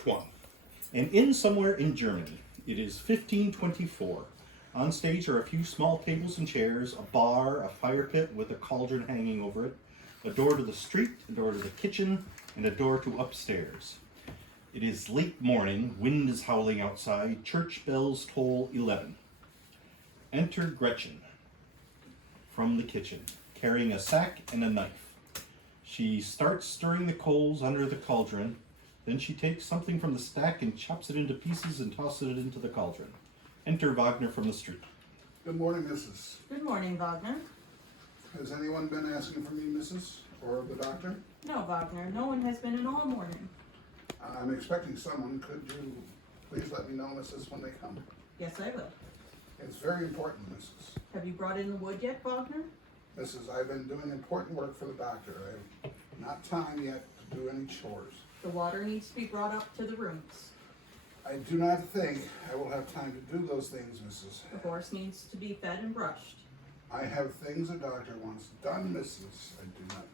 Act 1. An inn somewhere in Germany. It is 1524. On stage are a few small tables and chairs, a bar, a fire pit with a cauldron hanging over it, a door to the street, a door to the kitchen, and a door to upstairs. It is late morning, wind is howling outside, church bells toll 11. Enter Gretchen from the kitchen, carrying a sack and a knife. She starts stirring the coals under the cauldron. Then she takes something from the stack and chops it into pieces and tosses it into the cauldron. Enter Wagner from the street. Good morning, Mrs. Good morning, Wagner. Has anyone been asking for me, Mrs. or the doctor? No, Wagner, no one has been in all morning. I'm expecting someone. Could you please let me know, Mrs., when they come? Yes, I will. It's very important, Mrs. Have you brought in the wood yet, Wagner? Mrs., I've been doing important work for the doctor. I have not time yet to do any chores. The water needs to be brought up to the rooms. I do not think I will have time to do those things, Mrs. The horse needs to be fed and brushed. I have things a doctor wants done, Mrs. I do not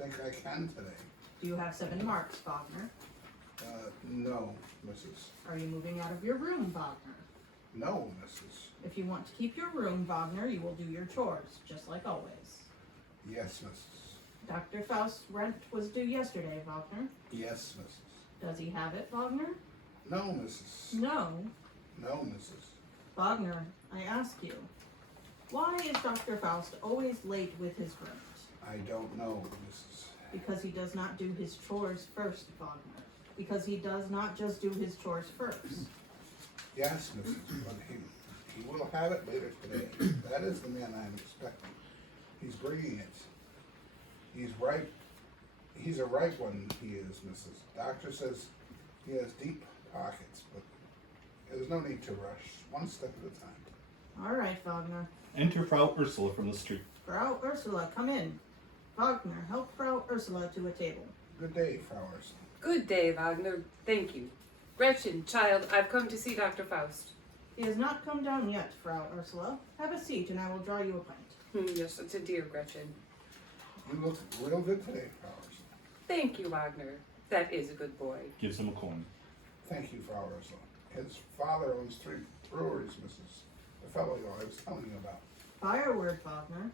think I can today. Do you have 7 marks, Wagner? No, Mrs. Are you moving out of your room, Wagner? No, Mrs. If you want to keep your room, Wagner, you will do your chores, just like always. Yes, Mrs. Dr. Faust's rent was due yesterday, Wagner. Yes, Mrs. Does he have it, Wagner? No, Mrs. No. No, Mrs. Wagner, I ask you, why is Dr. Faust always late with his rent? I don't know, Mrs. Because he does not do his chores first, Wagner. Because he does not just do his chores first. Yes, Mrs. But he will have it later today. That is the man I'm expecting. He's bringing it. He's right. He's a right one, he is, Mrs. Doctor says he has deep pockets, but there's no need to rush. One step at a time. All right, Wagner. Enter Frau Ursula from the street. Frau Ursula, come in. Wagner, help Frau Ursula to a table. Good day, Frau Ursula. Good day, Wagner. Thank you. Gretchen, child, I've come to see Dr. Faust. He has not come down yet, Frau Ursula. Have a seat and I will draw you a pint. You're such a dear, Gretchen. You look real good today, Frau Ursula. Thank you, Wagner. That is a good boy. Gives him a coin. Thank you, Frau Ursula. His father owns 3 breweries, Mrs. The fellow I was telling you about. Fireword, Wagner.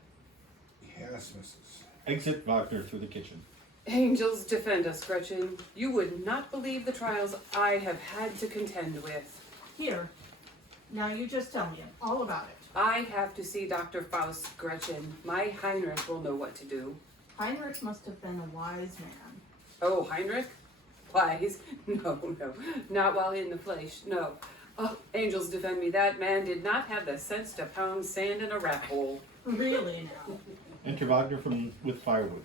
Yes, Mrs. Exit Wagner through the kitchen. Angels defend us, Gretchen. You would not believe the trials I have had to contend with. Here. Now you just tell me all about it. I have to see Dr. Faust, Gretchen. My Heinrich will know what to do. Heinrich must have been a wise man. Oh, Heinrich? Wise? No, not while in the flesh, no. Oh, angels defend me. That man did not have the sense to pound sand in a rat hole. Really now. Enter Wagner with firewood.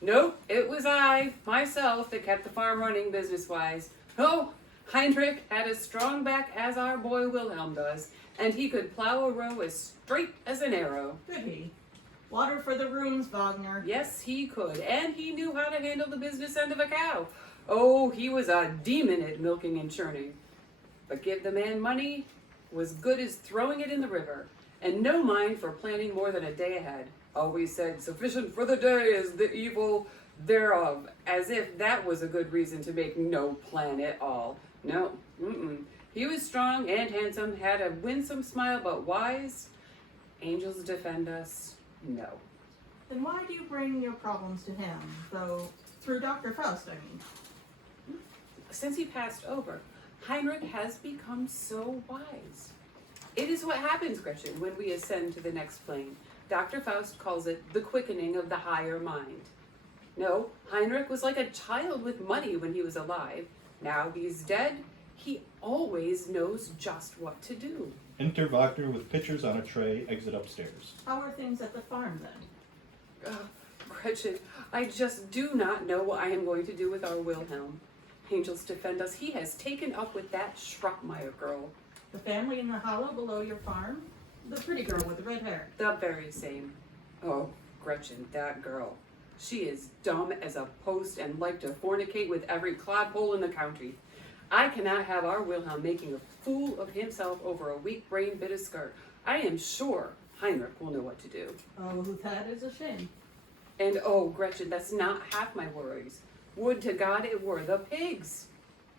Nope, it was I, myself, that kept the farm running business-wise. Oh, Heinrich had as strong back as our boy Wilhelm does, and he could plow a row as straight as an arrow. Could he? Water for the rooms, Wagner. Yes, he could, and he knew how to handle the business end of a cow. Oh, he was a demon at milking and churning. But give the man money was good as throwing it in the river, and no mind for planning more than a day ahead. Always said, sufficient for the day is the evil thereof, as if that was a good reason to make no plan at all. No, He was strong and handsome, had a winsome smile, but wise. Angels defend us. No. Then why do you bring your problems to him, though through Dr. Faust, I mean? Since he passed over, Heinrich has become so wise. It is what happens, Gretchen, when we ascend to the next plane. Dr. Faust calls it the quickening of the higher mind. No, Heinrich was like a child with money when he was alive. Now he's dead. He always knows just what to do. Enter Wagner with pitchers on a tray. Exit upstairs. How are things at the farm then? Gretchen, I just do not know what I am going to do with our Wilhelm. Angels defend us. He has taken up with that Schrockmeyer girl. The family in the hollow below your farm? The pretty girl with the red hair. The very same. Oh, Gretchen, that girl. She is dumb as a post and like to fornicate with every clodpole in the county. I cannot have our Wilhelm making a fool of himself over a weak-brained bit of skirt. I am sure Heinrich will know what to do. Oh, that is a shame. And oh, Gretchen, that's not half my worries. Would to God it were the pigs.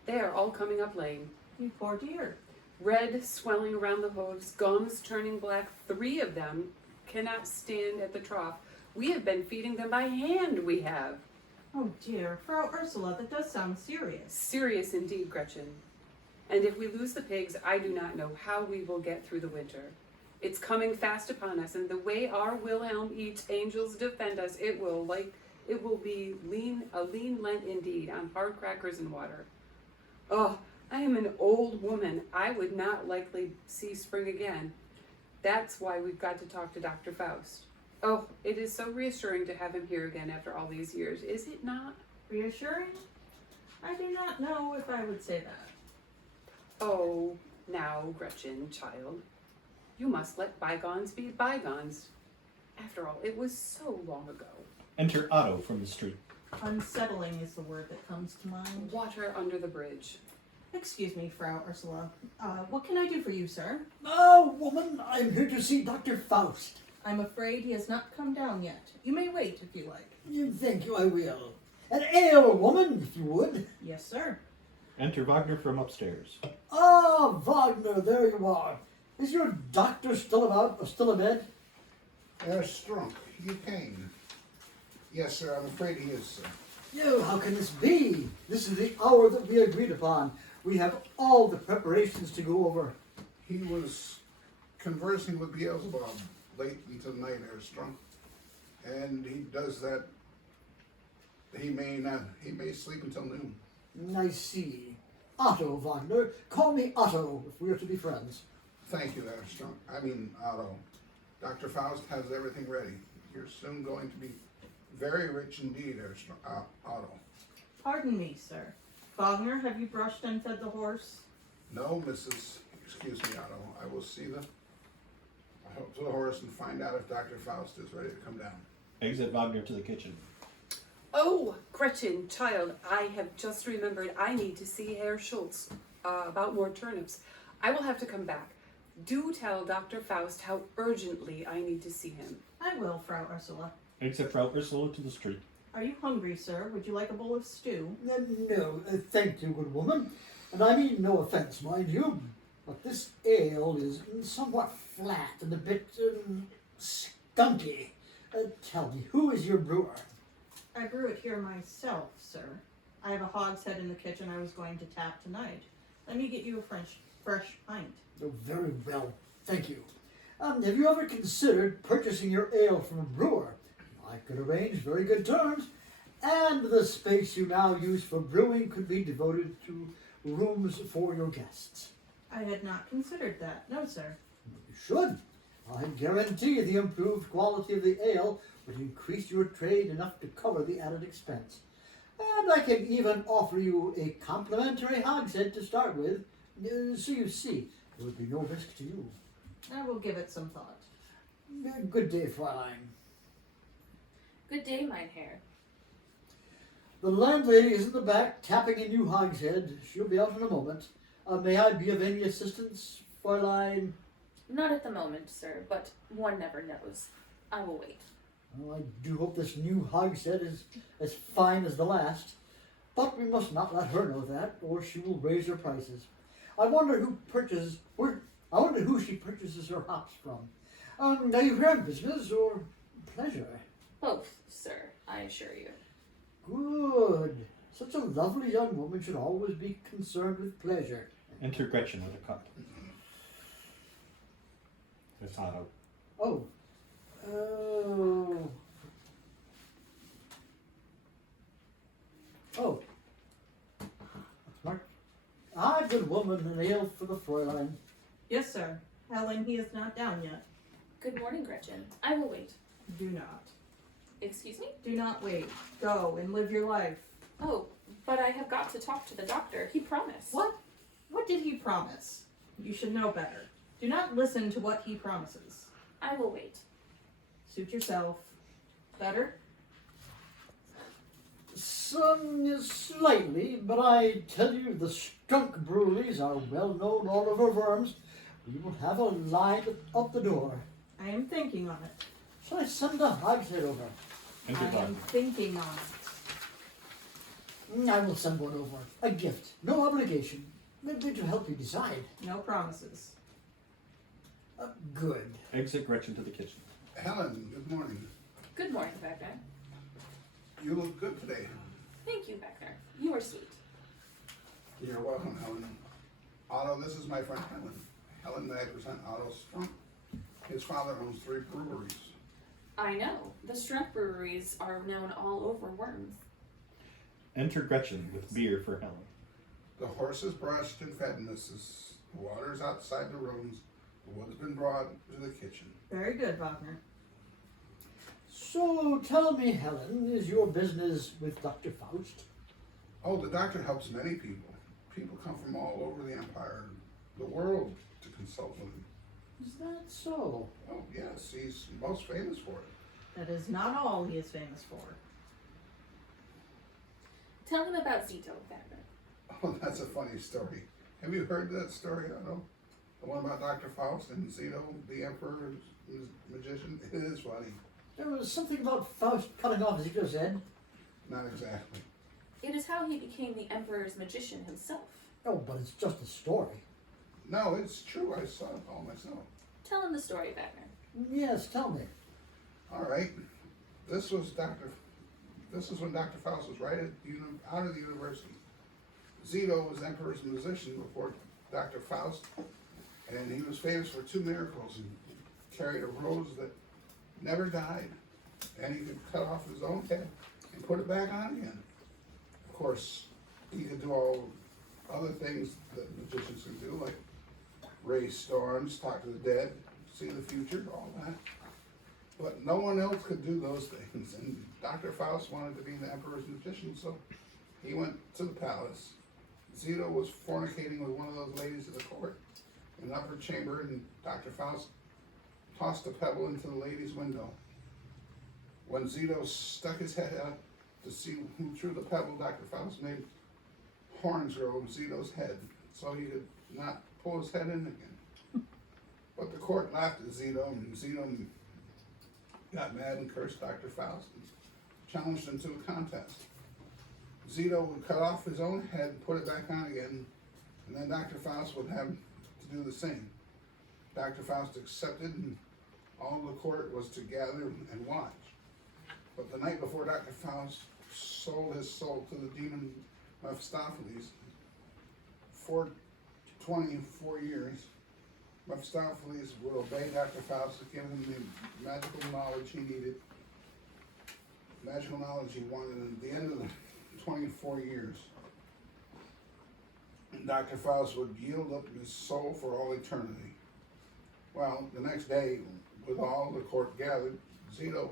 They are all coming up lame. You poor dear. Red swelling around the hooves, gums turning black. 3 of them cannot stand at the trough. We have been feeding them by hand, we have. Oh dear, Frau Ursula, that does sound serious. Serious indeed, Gretchen. And if we lose the pigs, I do not know how we will get through the winter. It's coming fast upon us, and the way our Wilhelm eats angels defend us, it will be a lean Lent indeed, on hard crackers and water. Oh, I am an old woman. I would not likely see spring again. That's why we've got to talk to Dr. Faust. Oh, it is so reassuring to have him here again after all these years, is it not? Reassuring? I do not know if I would say that. Oh, now, Gretchen, child, you must let bygones be bygones. After all, it was so long ago. Enter Otto from the street. Unsettling is the word that comes to mind. Water under the bridge. Excuse me, Frau Ursula. What can I do for you, sir? Oh, woman, I'm here to see Dr. Faust. I'm afraid he has not come down yet. You may wait if you like. Thank you, I will. An ale, woman, if you would. Yes, sir. Enter Wagner from upstairs. Ah, Wagner, there you are. Is your doctor still abed? Strunk, you came. Yes, sir, I'm afraid he is, sir. No, how can this be? This is the hour that we agreed upon. We have all the preparations to go over. He was conversing with Beelzebub late into the night, Strunk. And he does that. He may sleep until noon. I see. Otto, Wagner. Call me Otto if we are to be friends. Thank you, Strunk. I mean, Otto. Dr. Faust has everything ready. You're soon going to be very rich indeed, Otto. Pardon me, sir. Wagner, have you brushed and fed the horse? No, excuse me, Otto. I will see the horse and find out if Dr. Faust is ready to come down. Exit Wagner to the kitchen. Oh, Gretchen, child, I have just remembered I need to see Herr Schultz about more turnips. I will have to come back. Do tell Dr. Faust how urgently I need to see him. I will, Frau Ursula. Exit Frau Ursula to the street. Are you hungry, sir? Would you like a bowl of stew? No, thank you, good woman. And I mean no offense, mind you. But this ale is somewhat flat and a bit skunky. Tell me, who is your brewer? I brew it here myself, sir. I have a hogshead in the kitchen I was going to tap tonight. Let me get you a fresh pint. Oh, very well, thank you. Have you ever considered purchasing your ale from a brewer? I could arrange very good terms, and the space you now use for brewing could be devoted to rooms for your guests. I had not considered that. No, sir. You should. I guarantee the improved quality of the ale would increase your trade enough to cover the added expense. And I can even offer you a complimentary hogshead to start with, so you see, there would be no risk to you. I will give it some thought. Good day, Fräulein. Good day, mein Herr. The landlady is in the back tapping a new hogshead. She'll be out in a moment. May I be of any assistance, Fräulein? Not at the moment, sir, but one never knows. I will wait. Well, I do hope this new hogshead is as fine as the last. But we must not let her know that, or she will raise her prices. I wonder who she purchases her hops from. Are you here on business or pleasure? Both, sir, I assure you. Good. Such a lovely young woman should always be concerned with pleasure. Enter Gretchen with a cup. There's Otto. Oh. Oh. Oh. Mark. Ah, good woman, an ale for the Fräulein. Yes, sir. Helen, he is not down yet. Good morning, Gretchen. I will wait. Do not. Excuse me? Do not wait. Go and live your life. Oh, but I have got to talk to the doctor. He promised. What? What did he promise? You should know better. Do not listen to what he promises. I will wait. Suit yourself. Better? Slightly, but I tell you, the skunk breweries are well known all over Worms. We will have a line up the door. I am thinking on it. Shall I send a hogshead over? Enter I am Wagner. thinking on it. I will send one over. A gift. No obligation. Maybe to help you decide. No promises. Good. Exit Gretchen to the kitchen. Helen, good morning. Good morning, Wagner. You look good today. Thank you, Wagner. You are sweet. You're welcome, Helen. Otto, this is my friend Helen. Helen, I present Otto Strunk. His father owns 3 breweries. I know. The Strunk breweries are known all over Worms. Enter Gretchen with beer for Helen. The horse is brushed and fed, missus. The water's outside the rooms. The wood's been brought to the kitchen. Very good, Wagner. So tell me, Helen, is your business with Dr. Faust? Oh, the doctor helps many people. People come from all over the empire, the world, to consult with him. Is that so? Oh, yes, he's most famous for it. That is not all he is famous for. Tell him about Zito, Wagner. Oh, that's a funny story. Have you heard that story, Otto? The one about Dr. Faust and Zito, the emperor's magician? It is funny. There was something about Faust cutting off Zito's head. Not exactly. It is how he became the Emperor's magician himself. Oh, but it's just a story. No, it's true. I saw it all myself. Tell him the story, Wagner. Yes, tell me. All right. This is when Dr. Faust was right out of the university. Zito was emperor's musician before Dr. Faust, and he was famous for 2 miracles. He carried a rose that never died, and he could cut off his own head and put it back on again. Of course, he could do all other things that magicians can do, like raise storms, talk to the dead, see the future, all that. But no one else could do those things, and Dr. Faust wanted to be the emperor's magician, so he went to the palace. Zito was fornicating with one of those ladies of the court in the upper chamber, and Dr. Faust tossed a pebble into the lady's window. When Zito stuck his head out to see who threw the pebble, Dr. Faust made horns grow in Zito's head, so he could not pull his head in again. But the court laughed at Zito, and Zito got mad and cursed Dr. Faust and challenged him to a contest. Zito would cut off his own head, put it back on again, and then Dr. Faust would have to do the same. Dr. Faust accepted, and all the court was to gather and watch. But the night before Dr. Faust sold his soul to the demon Mephistopheles, for 24 years, Mephistopheles would obey Dr. Faust to give him the magical knowledge he needed, magical knowledge he wanted. And at the end of the 24 years, Dr. Faust would yield up his soul for all eternity. Well, the next day, with all the court gathered, Zito,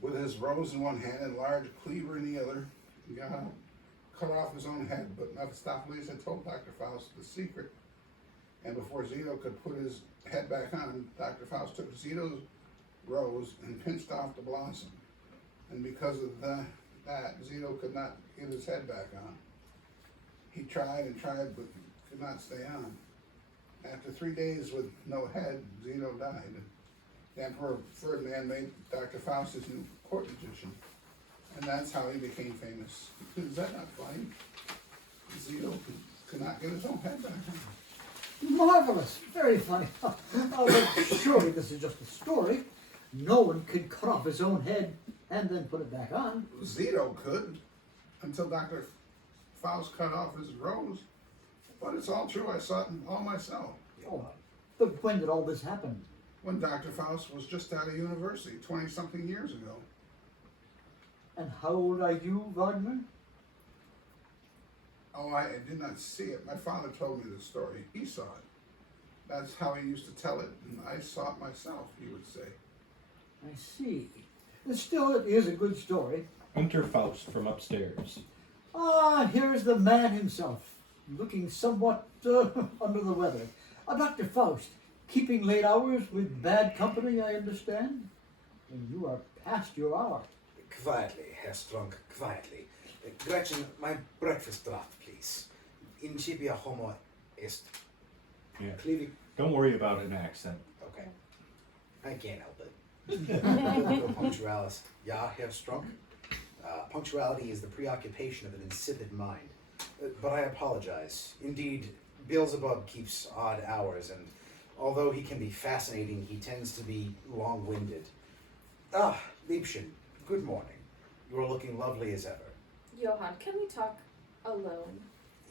with his rose in one hand and large cleaver in the other, got up, cut off his own head. But Mephistopheles had told Dr. Faust the secret. And before Zito could put his head back on, Dr. Faust took Zito's rose and pinched off the blossom. And because of that, Zito could not get his head back on. He tried and tried, but could not stay on. After 3 days with no head, Zito died. The Emperor Ferdinand made Dr. Faust his new court magician. And that's how he became famous. Is that not funny? Zito could not get his own head back on. Marvelous. Very funny. But surely this is just a story. No one can cut off his own head and then put it back on. Zito could, until Dr. Faust cut off his rose. But it's all true. I saw it all myself. Oh, but when did all this happen? When Dr. Faust was just out of university, 20-something years ago. And how old are you, Wagner? Oh, I did not see it. My father told me the story. He saw it. That's how he used to tell it, and I saw it myself, he would say. I see. Still, it is a good story. Enter Faust from upstairs. Ah, here is the man himself, looking somewhat under the weather. Dr. Faust, keeping late hours with bad company, I understand? And you are past your hour. Quietly, Herr Strunk, quietly. Gretchen, my breakfast draft, please. Incipia homo est. Yeah. Clearly, Don't worry about an accent. okay. I can't help it. Punctualis. Ja, Herr Strunk? Punctuality is the preoccupation of an insipid mind. But I apologize. Indeed, Beelzebub keeps odd hours, and although he can be fascinating, he tends to be long-winded. Ah, Liebchen, good morning. You are looking lovely as ever. Johann, can we talk alone?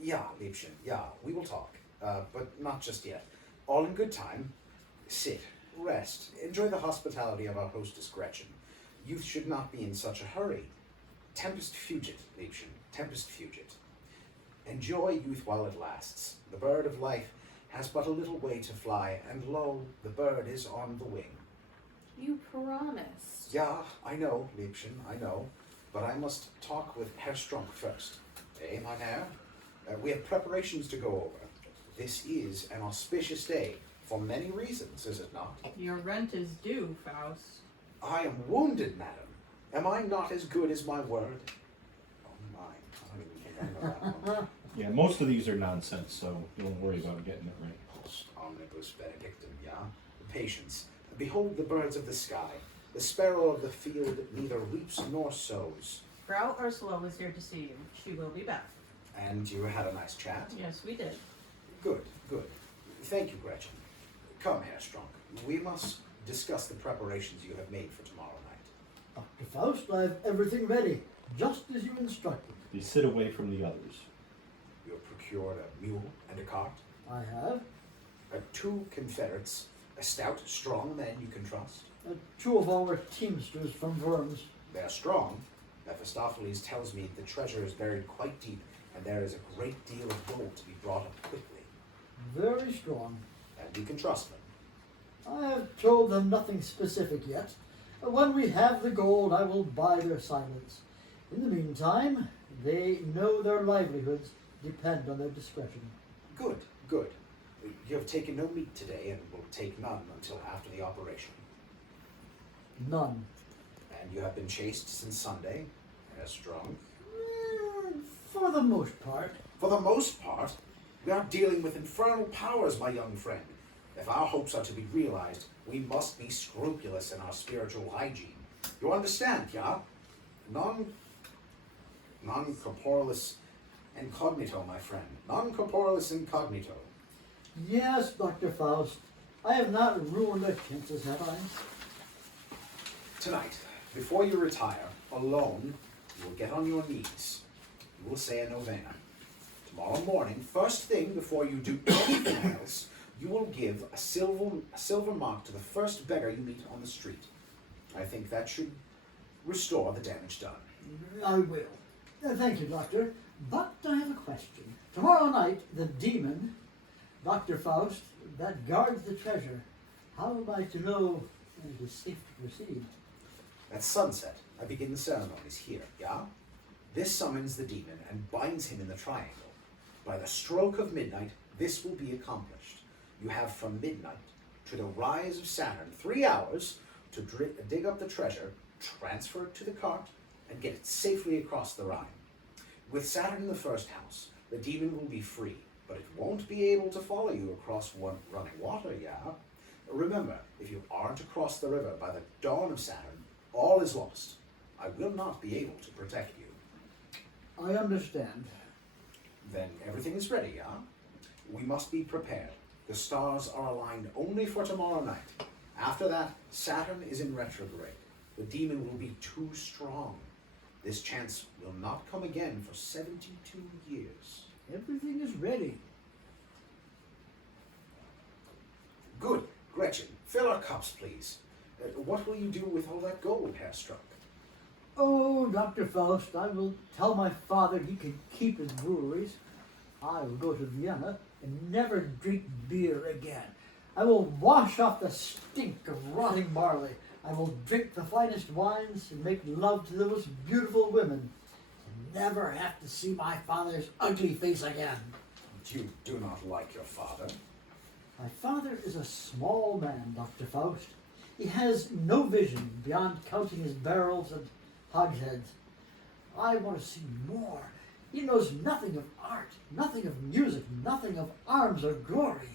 Ja, Liebchen, ja, we will talk. But not just yet. All in good time. Sit, rest, enjoy the hospitality of our hostess Gretchen. Youth should not be in such a hurry. Tempest fugit, Liebchen, tempest fugit. Enjoy youth while it lasts. The bird of life has but a little way to fly, and lo, the bird is on the wing. You promised. Ja, I know, Liebchen, I know. But I must talk with Herr Strunk first. Eh, mein Herr? We have preparations to go over. This is an auspicious day, for many reasons, is it not? Your rent is due, Faust. I am wounded, madam. Am I not as good as my word? Oh my, I don't even think I know that one. Yeah, most of these are nonsense, so don't worry about getting it right. Post omnibus benedictum, ja? Patience. Behold the birds of the sky. The sparrow of the field neither reaps nor sows. Frau Ursula was here to see you. She will be back. And you had a nice chat? Yes, we did. Good, good. Thank you, Gretchen. Come, Herr Strunk. We must discuss the preparations you have made for tomorrow night. Dr. Faust, I have everything ready, just as you instructed. You sit away from the others. You have procured a mule and a cart, I have. 2 confederates, a stout, strong men you can trust. 2 of our teamsters from Worms. They are strong. Mephistopheles tells me the treasure is buried quite deep, and there is a great deal of gold to be brought up quickly. Very strong. And you can trust them. I have told them nothing specific yet. When we have the gold, I will buy their silence. In the meantime, they know their livelihoods depend on their discretion. Good, good. You have taken no meat today, and will take none until after the operation. None. And you have been chaste since Sunday, as strong. For the most part. For the most part, we are dealing with infernal powers, my young friend. If our hopes are to be realized, we must be scrupulous in our spiritual hygiene. You understand, yeah? Non corporelis incognito, my friend. Non corporelis incognito. Yes, Dr. Faust. I have not ruined their chances, have I? Tonight, before you retire, alone, you will get on your knees. You will say a novena. Tomorrow morning, first thing before you do anything else, you will give a silver mark to the first beggar you meet on the street. I think that should restore the damage done. I will. Thank you, Doctor. But I have a question. Tomorrow night, the demon, Dr. Faust, that guards the treasure, how am I to know it is safe to proceed? At sunset, I begin the ceremonies here, yeah? This summons the demon and binds him in the triangle. By the stroke of midnight, this will be accomplished. You have from midnight to the rise of Saturn 3 hours to dig up the treasure, transfer it to the cart, and get it safely across the Rhine. With Saturn in the first house, the demon will be free, but it won't be able to follow you across running water, yeah? Remember, if you aren't across the river by the dawn of Saturn, all is lost. I will not be able to protect you. I understand. Then everything is ready, yeah? We must be prepared. The stars are aligned only for tomorrow night. After that, Saturn is in retrograde. The demon will be too strong. This chance will not come again for 72 years. Everything is ready. Good. Gretchen, fill our cups, please. What will you do with all that gold, Herr Strunk? Oh, Dr. Faust, I will tell my father he can keep his breweries. I will go to Vienna and never drink beer again. I will wash off the stink of rotting barley. I will drink the finest wines and make love to the most beautiful women. And never have to see my father's ugly face again. You do not like your father. My father is a small man, Dr. Faust. He has no vision beyond counting his barrels and hogsheads. I want to see more. He knows nothing of art, nothing of music, nothing of arms or glory.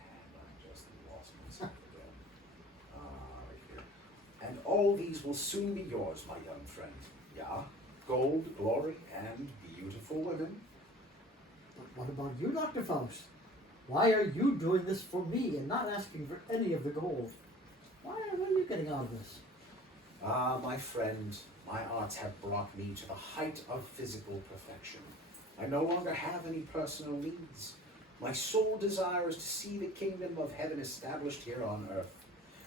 And I just lost myself again. Right here. And All these will soon be yours, my young friend. Yeah, gold, glory, and beautiful women. But what about you, Dr. Faust? Why are you doing this for me and not asking for any of the gold? What are you getting out of this? Ah, my friend, my arts have brought me to the height of physical perfection. I no longer have any personal needs. My sole desire is to see the kingdom of heaven established here on earth.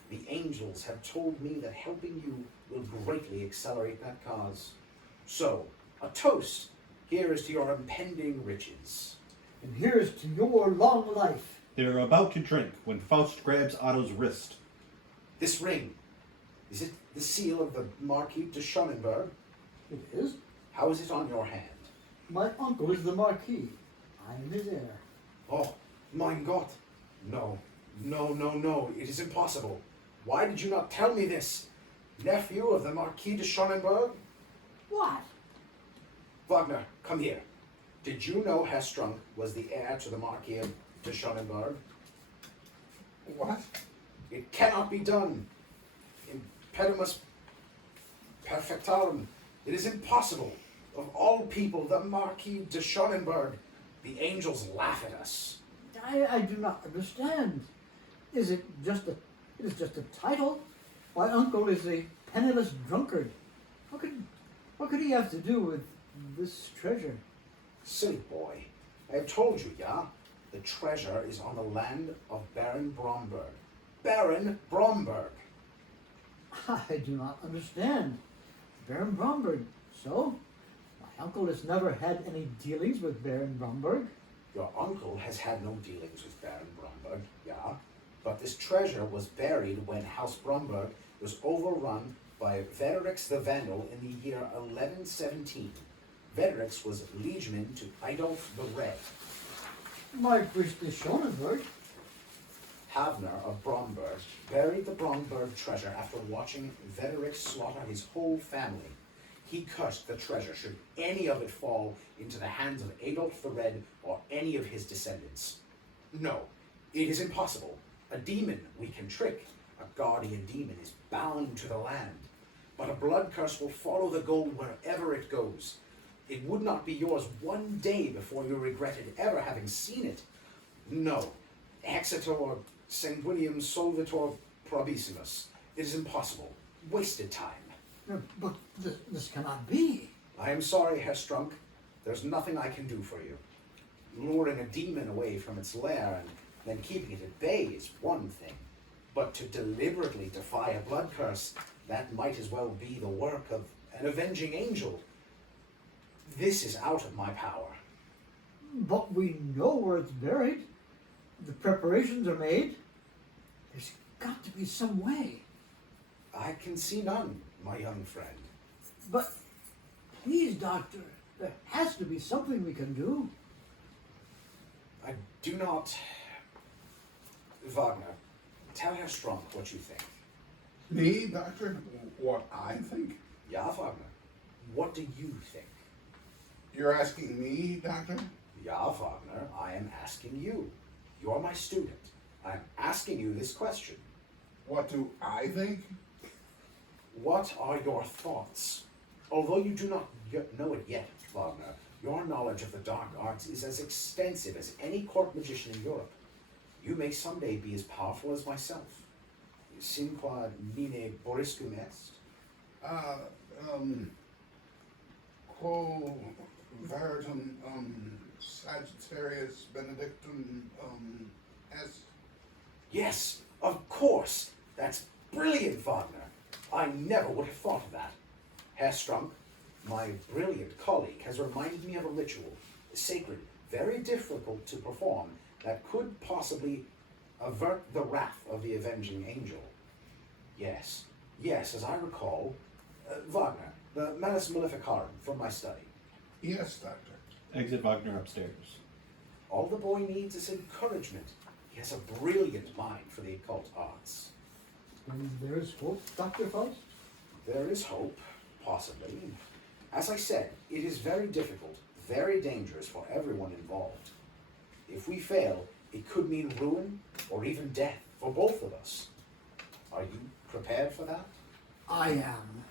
The angels have told me that helping you will greatly accelerate that cause. So, a toast. Here is to your impending riches. And here's to your long life. They are about to drink when Faust grabs Otto's wrist. This ring, is it the seal of the Marquis de Schonenberg? It is. How is it on your hand? My uncle is the Marquis. I am his heir. Oh, mein Gott. No, no, it is impossible. Why did you not tell me this? Nephew of the Marquis de Schonenberg? What? Wagner, come here. Did you know Herr Strunk was the heir to the Marquis de Schonenberg? What? It cannot be done. Impedimus perfectarum. It is impossible. Of all people, the Marquis de Schonenberg. The angels laugh at us. I do not understand. Is it just a title? My uncle is a penniless drunkard. What could he have to do with this treasure? Silly boy. I have told you, yeah? The treasure is on the land of Baron Bromberg. Baron Bromberg. I do not understand. Baron Bromberg. So? My uncle has never had any dealings with Baron Bromberg. Your uncle has had no dealings with Baron Bromberg, yeah? But this treasure was buried when House Bromberg was overrun by Veterix the Vandal in the year 1117. Veterix was liegeman to Adolf the Red. Marquis de Schonenberg. Havner of Bromberg buried the Bromberg treasure after watching Veterix slaughter his whole family. He cursed the treasure should any of it fall into the hands of Adolf the Red or any of his descendants. No, it is impossible. A demon we can trick. A guardian demon is bound to the land. But a blood curse will follow the gold wherever it goes. It would not be yours one day before you regretted ever having seen it. No, Exitor sanguinium solvitor probissimus. It is impossible. Wasted time. But this cannot be. I am sorry, Herr Strunk. There's nothing I can do for you. Luring a demon away from its lair and then keeping it at bay is one thing. But to deliberately defy a blood curse, that might as well be the work of an avenging angel. This is out of my power. But we know where it's buried. The preparations are made. There's got to be some way. I can see none, my young friend. But please, Doctor, there has to be something we can do. I do not... Wagner, tell Herr Strunk what you think. Me, Doctor? What I think? Ja, Wagner, what do you think? You're asking me, Doctor? Ja, Wagner, I am asking you. You're my student. I'm asking you this question. What do I think? What are your thoughts? Although you do not know it yet, Wagner, your knowledge of the dark arts is as extensive as any court magician in Europe. You may someday be as powerful as myself. Sinqua nine boriscum est? Quo veritum Sagittarius Benedictum est. Yes, of course. That's brilliant, Wagner. I never would have thought of that. Herr Strunk, my brilliant colleague, has reminded me of a ritual, sacred, very difficult to perform, that could possibly avert the wrath of the avenging angel. Yes, as I recall, Wagner, the Malus Maleficarum from my study. Yes, Doctor. Exit Wagner upstairs. All the boy needs is encouragement. He has a brilliant mind for the occult arts. And there's hope, Dr. Faust? There is hope, possibly. As I said, it is very difficult, very dangerous for everyone involved. If we fail, it could mean ruin or even death for both of us. Are you prepared for that? I am.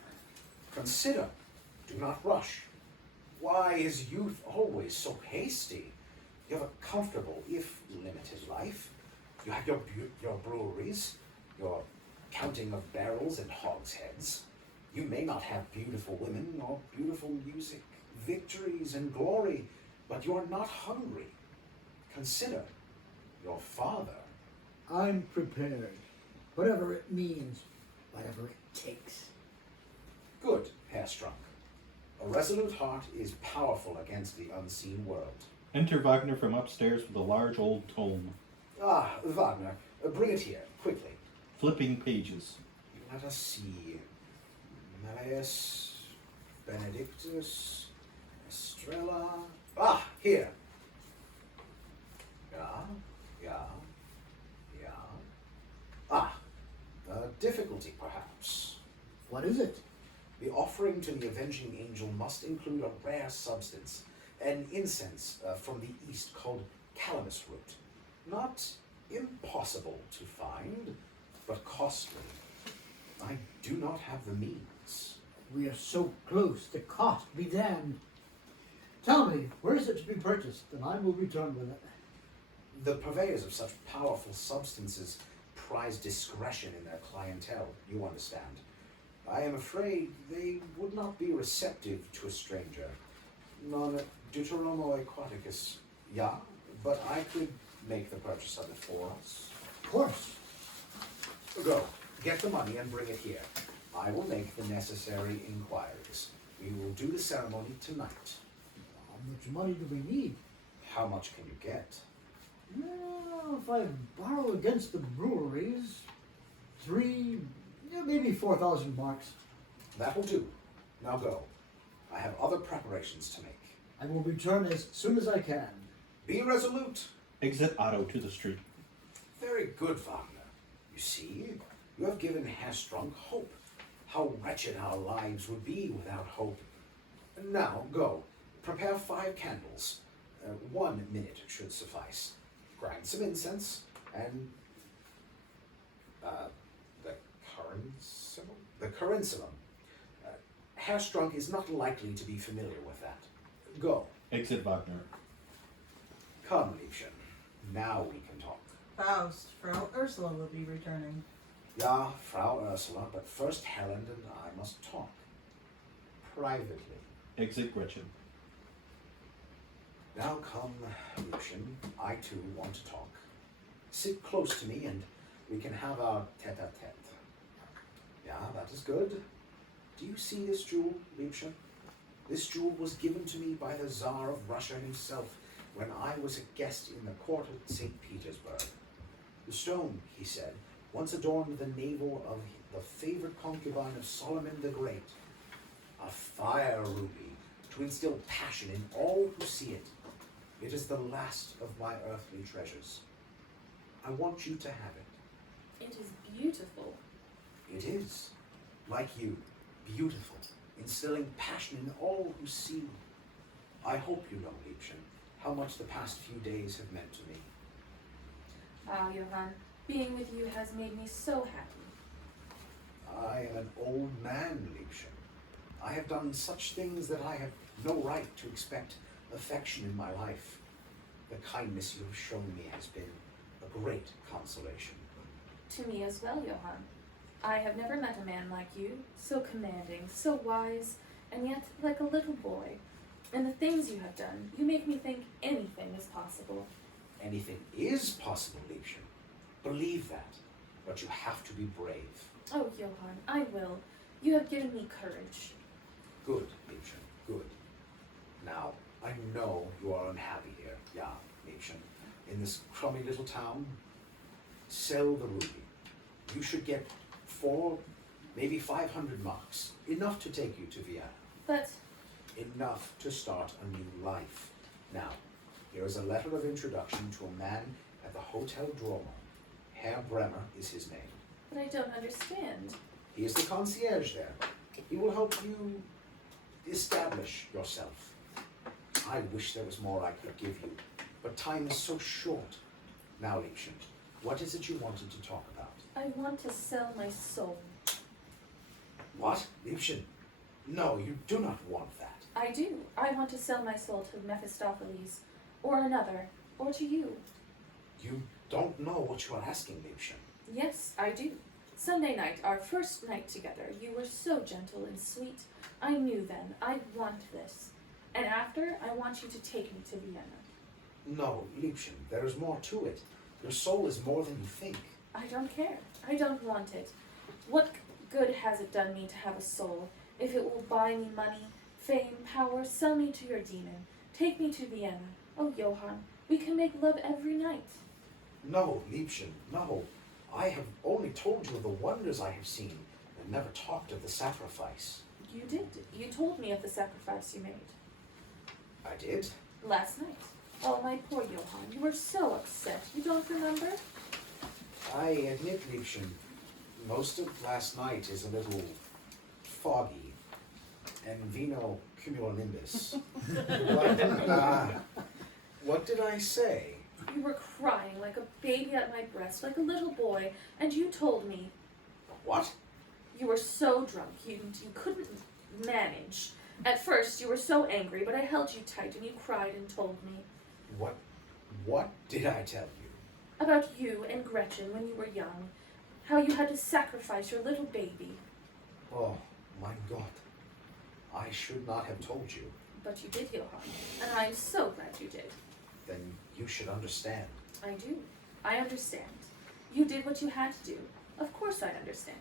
Consider. Do not rush. Why is youth always so hasty? You have a comfortable, if limited life. You have your breweries, your counting of barrels and hogsheads. You may not have beautiful women or beautiful music, victories and glory, but you are not hungry. Consider your father. I'm prepared. Whatever it means, whatever it takes. Good, Herr Strunk. A resolute heart is powerful against the unseen world. Enter Wagner from upstairs with a large old tome. Ah, Wagner, bring it here, quickly. Flipping pages. Let us see. Malleus, Benedictus, Estrella. Ah, here. Yeah. Ah, difficulty perhaps. What is it? The offering to the avenging angel must include a rare substance, an incense from the east called calamus root. Not impossible to find, but costly. I do not have the means. We are so close, the cost be damned. Tell me, where is it to be purchased, and I will return with it. The purveyors of such powerful substances prize discretion in their clientele, you understand. I am afraid they would not be receptive to a stranger. Non deuteromo aquaticus, yeah, but I could make the purchase of it for us. Of course. Go, get the money and bring it here. I will make the necessary inquiries. We will do the ceremony tonight. How much money do we need? How much can you get? Well, if I borrow against the breweries, maybe 4,000 marks. That will do. Now go. I have other preparations to make. I will return as soon as I can. Be resolute. Exit Otto to the street. Very good, Wagner. You see, you have given Herr Strunk hope. How wretched our lives would be without hope. Now, go. Prepare 5 candles. 1 minute should suffice. Grind some incense, and the Corinthulum. Herr Strunk is not likely to be familiar with that. Go. Exit Wagner. Come, Liebchen. Now we can talk. Faust, Frau Ursula will be returning. Ja, Frau Ursula, but first Helen and I must talk. Privately. Exit Gretchen. Now come, Liebchen. I too want to talk. Sit close to me and we can have our tete-a-tete. Yeah, that is good. Do you see this jewel, Liebchen? This jewel was given to me by the Tsar of Russia himself when I was a guest in the court at St. Petersburg. The stone, he said, once adorned the navel of the favorite concubine of Solomon the Great. A fire ruby to instill passion in all who see it. It is the last of my earthly treasures. I want you to have it. It is beautiful. It is, like you, beautiful, instilling passion in all who see you. I hope you know, Liebchen, how much the past few days have meant to me. Ah, Johann, being with you has made me so happy. I am an old man, Liebchen. I have done such things that I have no right to expect affection in my life. The kindness you have shown me has been a great consolation. To me as well, Johann. I have never met a man like you, so commanding, so wise, and yet like a little boy. And the things you have done, you make me think anything is possible. Anything is possible, Liebchen. Believe that, but you have to be brave. Oh, Johann, I will. You have given me courage. Good, Liebchen, good. Now, I know you are unhappy here, yeah, Liebchen, in this crummy little town. Sell the ruby. You should get 4, maybe 500 marks, enough to take you to Vienna. But Enough to start a new life. Now, here is a letter of introduction to a man at the Hotel Duomo. Herr Bremer is his name. but I don't understand. He is the concierge there. He will help you establish yourself. I wish there was more I could give you, but time is so short. Now, Liebchen, what is it you wanted to talk about? I want to sell my soul. What? Liebchen? No, you do not want that. I do. I want to sell my soul to Mephistopheles, or another, or to you. You don't know what you are asking, Liebchen. Yes, I do. Sunday night, our first night together, you were so gentle and sweet. I knew then, I want this. And after, I want you to take me to Vienna. No, Liebchen, there is more to it. Your soul is more than you think. I don't care. I don't want it. What good has it done me to have a soul, if it will buy me money, fame, power, sell me to your demon, take me to Vienna? Oh, Johann, we can make love every night. No, Liebchen, no. I have only told you of the wonders I have seen, and never talked of the sacrifice. You did. You told me of the sacrifice you made. I did? Last night. Oh, my poor Johann, you were so upset. You don't remember? I admit, Liebchen, most of last night is a little foggy, and vino cumulonimbus. But, what did I say? You were crying like a baby at my breast, like a little boy, and you told me. What? You were so drunk, you couldn't manage. At first, you were so angry, but I held you tight, and you cried and told me. What did I tell you? About you and Gretchen when you were young. How you had to sacrifice your little baby. Oh, my God. I should not have told you. But you did, Johann, and I am so glad you did. Then you should understand. I do. I understand. You did what you had to do. Of course I understand.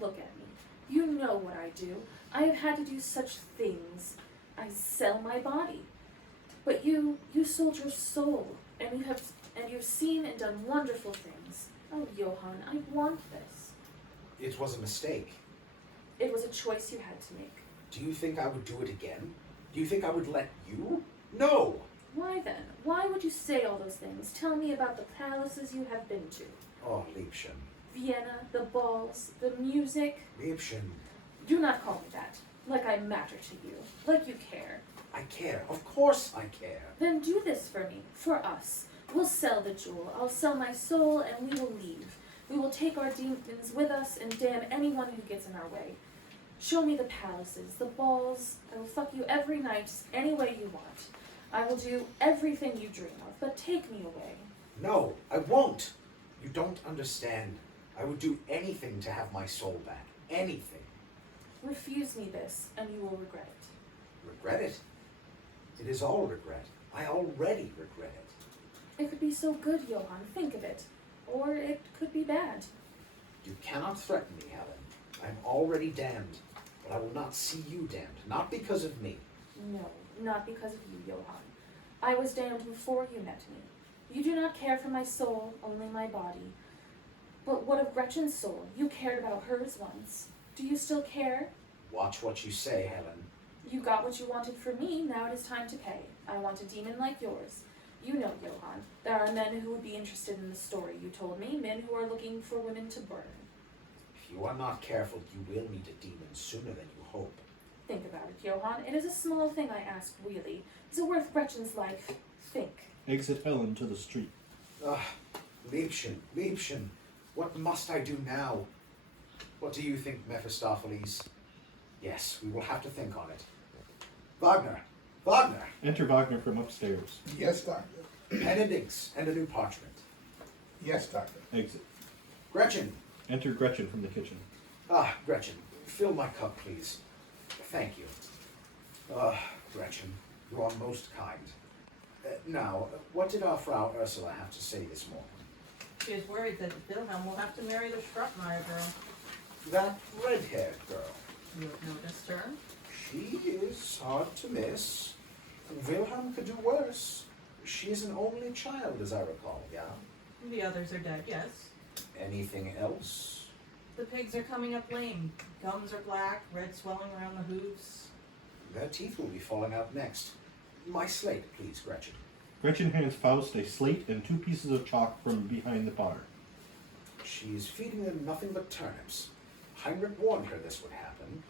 Look at me. You know what I do. I have had to do such things. I sell my body. But you sold your soul, and you've seen and done wonderful things. Oh, Johann, I want this. It was a mistake. It was a choice you had to make. Do you think I would do it again? Do you think I would let you? No! Why then? Why would you say all those things? Tell me about the palaces you have been to. Oh, Liebchen. Vienna, the balls, the music. Liebchen. Do not call me that. Like I matter to you. Like you care. I care. Of course I care. Then do this for me. For us. We'll sell the jewel. I'll sell my soul and we will leave. We will take our demons with us and damn anyone who gets in our way. Show me the palaces, the balls. I will fuck you every night, any way you want. I will do everything you dream of, but take me away. No, I won't. You don't understand. I would do anything to have my soul back. Anything. Refuse me this, and you will regret it. Regret it? It is all regret. I already regret it. It could be so good, Johann. Think of it. Or it could be bad. You cannot threaten me, Helen. I am already damned, but I will not see you damned. Not because of me. No, not because of you, Johann. I was damned before you met me. You do not care for my soul, only my body. But what of Gretchen's soul? You cared about hers once. Do you still care? Watch what you say, Helen. You got what you wanted from me, now it is time to pay. I want a demon like yours. You know, Johann, there are men who would be interested in the story you told me, men who are looking for women to burn. If you are not careful, you will meet a demon sooner than you hope. Think about it, Johann. It is a small thing I ask, really. Is it worth Gretchen's life? Think. Exit Helen to the street. Liebchen, what must I do now? What do you think, Mephistopheles? Yes, we will have to think on it. Wagner! Enter Wagner from upstairs. Yes, doctor. Pen and inks, and a new parchment. Yes, doctor. Exit. Gretchen! Enter Gretchen from the kitchen. Gretchen, fill my cup, please. Thank you. Gretchen, you are most kind. Now, what did our Frau Ursula have to say this morning? She is worried that Wilhelm will have to marry the Schrottmeyer girl. That red-haired girl. You have noticed her? She is hard to miss. Wilhelm could do worse. She is an only child, as I recall, yeah? The others are dead, yes. Anything else? The pigs are coming up lame. Gums are black, red swelling around the hooves. Their teeth will be falling out next. My slate, please, Gretchen. Gretchen hands Faust a slate and 2 pieces of chalk from behind the bar. She's feeding them nothing but turnips. Heinrich warned her this would happen.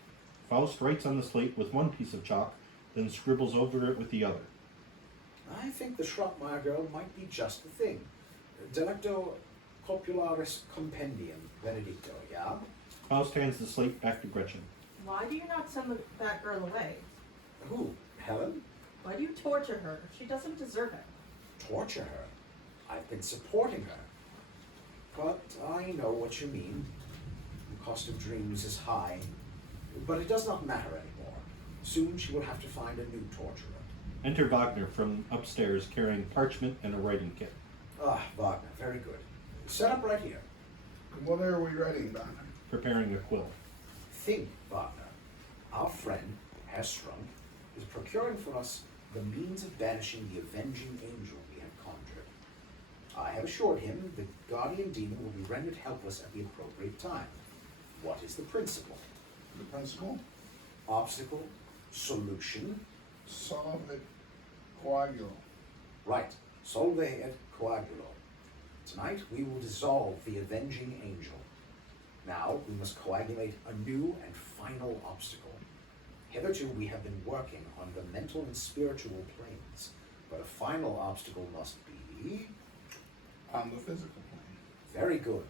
Faust writes on the slate with 1 piece of chalk, then scribbles over it with the other. I think the Schrottmeyer girl might be just the thing. Delecto copularis compendium benedicto, yeah? Faust hands the slate back to Gretchen. Why do you not send that girl away? Who? Helen? Why do you torture her? She doesn't deserve it. Torture her? I've been supporting her. But I know what you mean. The cost of dreams is high. But it does not matter anymore. Soon she will have to find a new torturer. Enter Wagner from upstairs carrying parchment and a writing kit. Ah, Wagner, very good. Set up right here. And what are we writing, Doctor? Preparing a quill. Think, Wagner. Our friend, Herr Strunk, is procuring for us the means of banishing the avenging angel we have conjured. I have assured him the guardian demon will be rendered helpless at the appropriate time. What is the principle? The principal? Obstacle, solution. Solve it. Coagulo. Right. Solve et coagulo. Tonight we will dissolve the avenging angel. Now we must coagulate a new and final obstacle. Hitherto we have been working on the mental and spiritual planes, but a final obstacle must be... On the physical plane. Very good.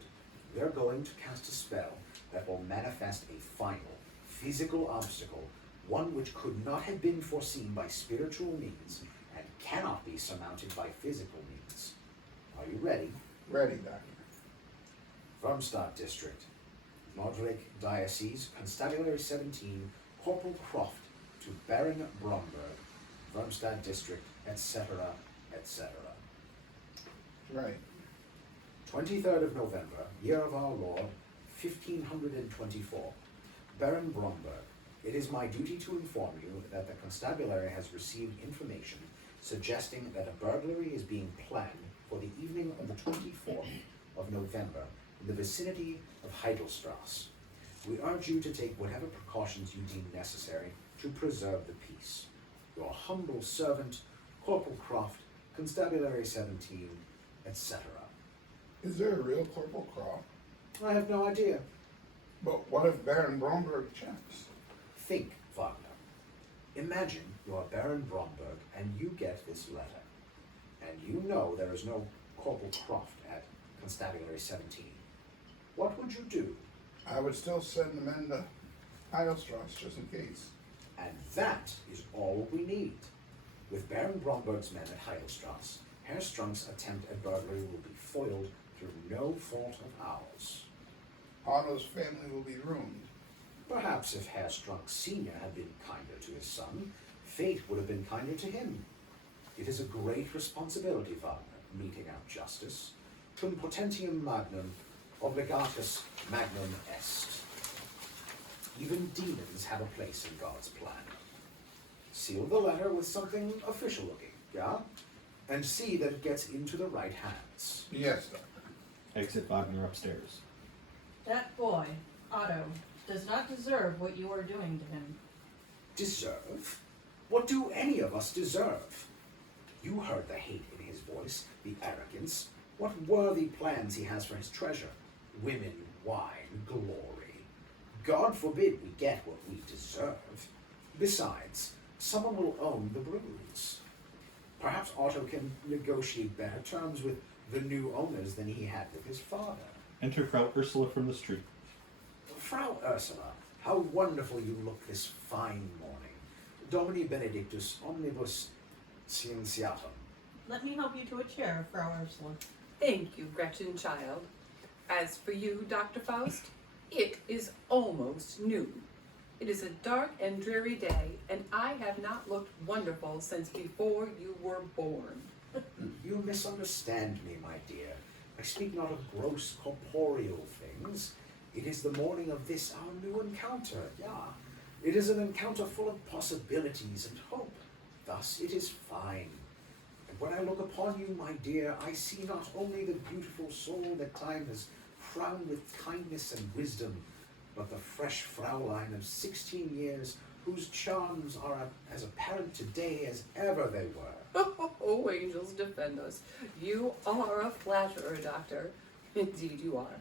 We are going to cast a spell that will manifest a final, physical obstacle, one which could not have been foreseen by spiritual means and cannot be surmounted by physical means. Are you ready? Ready, Doctor. Wormstadt District, Modric Diocese, Constabulary 17, Corporal Croft to Baron Bromberg, Wormstadt District, etc., etc. Right. 23rd of November, year of our Lord, 1524. Baron Bromberg, it is my duty to inform you that the constabulary has received information suggesting that a burglary is being planned for the evening of the 24th of November in the vicinity of Heidelstrasse. We urge you to take whatever precautions you deem necessary to preserve the peace. Your humble servant, Corporal Croft, Constabulary 17, etc. Is there a real Corporal Croft? I have no idea. But what if Baron Bromberg checks? Think, Wagner. Imagine you are Baron Bromberg and you get this letter. And you know there is no Corporal Croft at Constabulary 17. What would you do? I would still send the men to Heidelstrasse just in case. And that is all we need. With Baron Bromberg's men at Heidelstrasse, Herr Strunk's attempt at burglary will be foiled through no fault of ours. Otto's family will be ruined. Perhaps if Herr Strunk Sr. had been kinder to his son, fate would have been kinder to him. It is a great responsibility, Wagner, meting out justice. Cum potentiam magnum obligatus magnum est. Even demons have a place in God's plan. Seal the letter with something official looking, yeah? And see that it gets into the right hands. Yes, Doctor. Exit Wagner upstairs. That boy, Otto, does not deserve what you are doing to him. Deserve? What do any of us deserve? You heard the hate in his voice, the arrogance. What worthy plans he has for his treasure. Women, wine, glory. God forbid we get what we deserve. Besides, someone will own the breweries. Perhaps Otto can negotiate better terms with the new owners than he had with his father. Enter Frau Ursula from the street. Frau Ursula, how wonderful you look this fine morning. Domini benedictus omnibus scientiatum. Let me help you to a chair, Frau Ursula. Thank you, Gretchen, child. As for you, Dr. Faust, it is almost noon. It is a dark and dreary day, and I have not looked wonderful since before you were born. You misunderstand me, my dear. I speak not of gross corporeal things. It is the morning of this our new encounter, yeah. It is an encounter full of possibilities and hope. Thus it is fine. And when I look upon you, my dear, I see not only the beautiful soul that time has crowned with kindness and wisdom, but the fresh Fraulein of 16 years, whose charms are as apparent today as ever they were. Oh, angels defend us. You are a flatterer, Doctor. Indeed you are.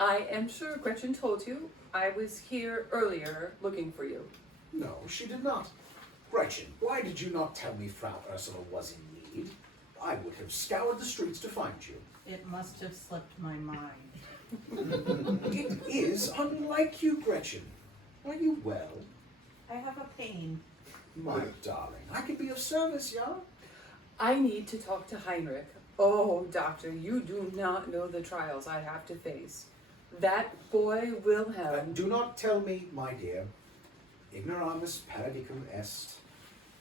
I am sure Gretchen told you I was here earlier looking for you. No, she did not. Gretchen, why did you not tell me Frau Ursula was in need? I would have scoured the streets to find you. It must have slipped my mind. It is unlike you, Gretchen. Are you well? I have a pain. My darling, I can be of service, yeah? I need to talk to Heinrich. Oh, doctor, you do not know the trials I have to face. That boy Wilhelm. Do not tell me, my dear. Ignoramus paradicum est.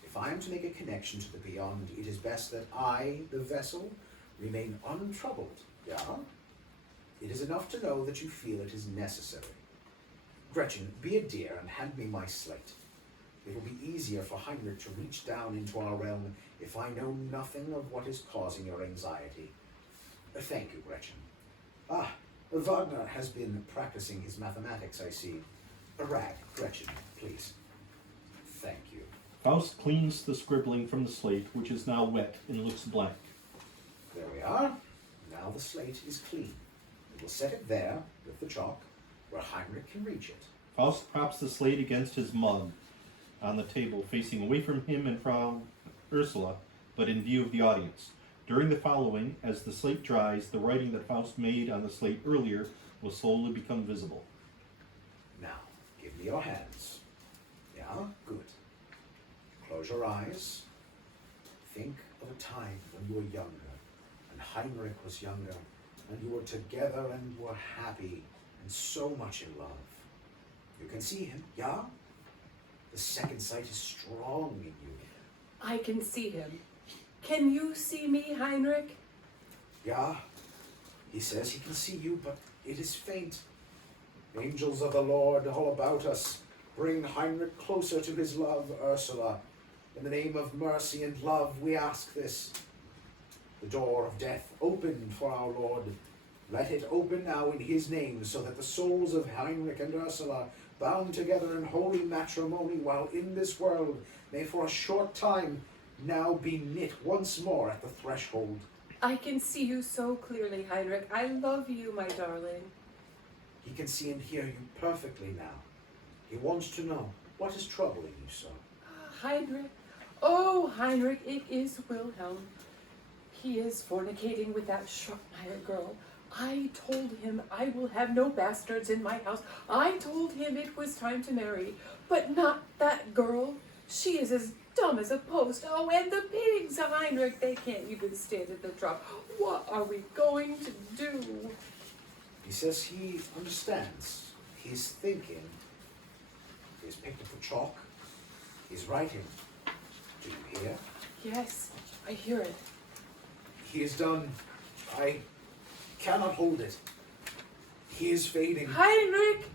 If I am to make a connection to the beyond, it is best that I, the vessel, remain untroubled, yeah? It is enough to know that you feel it is necessary. Gretchen, be a dear and hand me my slate. It will be easier for Heinrich to reach down into our realm if I know nothing of what is causing your anxiety. Thank you, Gretchen. Ah, Wagner has been practicing his mathematics, I see. A rag, Gretchen, please. Thank you. Faust cleans the scribbling from the slate, which is now wet and looks blank. There we are. Now the slate is clean. We will set it there, with the chalk, where Heinrich can reach it. Faust props the slate against his mug on the table, facing away from him and Frau Ursula, but in view of the audience. During the following, as the slate dries, the writing that Faust made on the slate earlier will slowly become visible. Now, give me your hands. Yeah, good. Close your eyes. Think of a time when you were younger, and Heinrich was younger, and you were together and were happy, and so much in love. You can see him, yeah? The second sight is strong in you. I can see him. Can you see me, Heinrich? Yeah, he says he can see you, but it is faint. Angels of the Lord all about us. Bring Heinrich closer to his love, Ursula. In the name of mercy and love, we ask this. The door of death opened for our Lord. Let it open now in his name, so that the souls of Heinrich and Ursula, bound together in holy matrimony while in this world, may for a short time now be knit once more at the threshold. I can see you so clearly, Heinrich. I love you, my darling. He can see and hear you perfectly now. He wants to know what is troubling you so. Heinrich. Oh, Heinrich, it is Wilhelm. He is fornicating with that Schrottmeyer girl. I told him I will have no bastards in my house. I told him it was time to marry, but not that girl. She is as dumb as a post. Oh, and the pigs, Heinrich, they can't even stand at the drop. What are we going to do? He says he understands. He's thinking. He's picked up the chalk. He's writing. Do you hear? Yes, I hear it. He is done. I cannot hold it. He is fading. Heinrich!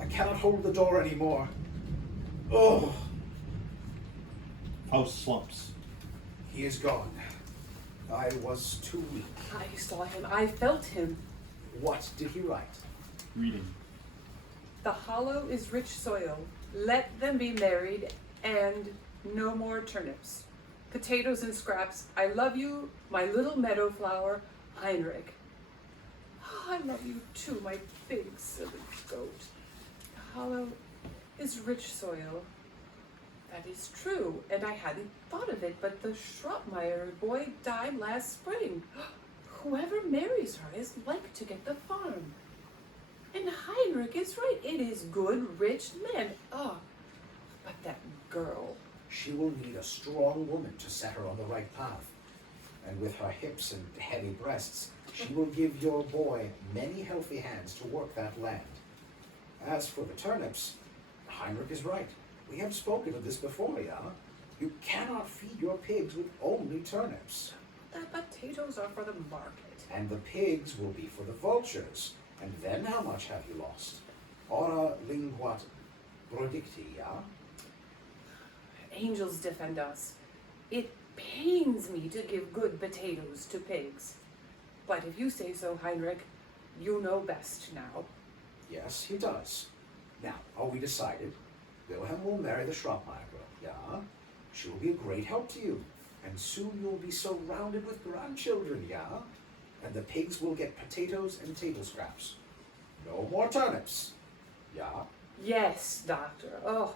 I cannot hold the door anymore. Oh, Faust slumps. he is gone. I was too weak. I saw him. I felt him. What did he write? Reading. The hollow is rich soil. Let them be married, and no more turnips. Potatoes and scraps. I love you, my little meadow flower, Heinrich. Oh, I love you too, my big silly goat. The hollow is rich soil. That is true, and I hadn't thought of it, but the Schrottmeyer boy died last spring. Whoever marries her is like to get the farm. And Heinrich is right. It is good, rich land. Oh, but that girl. She will need a strong woman to set her on the right path. And with her hips and heavy breasts, she will give your boy many healthy hands to work that land. As for the turnips, Heinrich is right. We have spoken of this before, yeah? You cannot feed your pigs with only turnips. The potatoes are for the market. And the pigs will be for the vultures. And then how much have you lost? Ora linguat prodicti, yeah? Angels defend us. It pains me to give good potatoes to pigs. But if you say so, Heinrich, you know best now. Yes, he does. Now, are we decided? Wilhelm will marry the Schrottmeyer girl, yeah? She will be a great help to you. And soon you will be surrounded with grandchildren, yeah? And the pigs will get potatoes and table scraps. No more turnips, yeah? Yes, Doctor. Oh,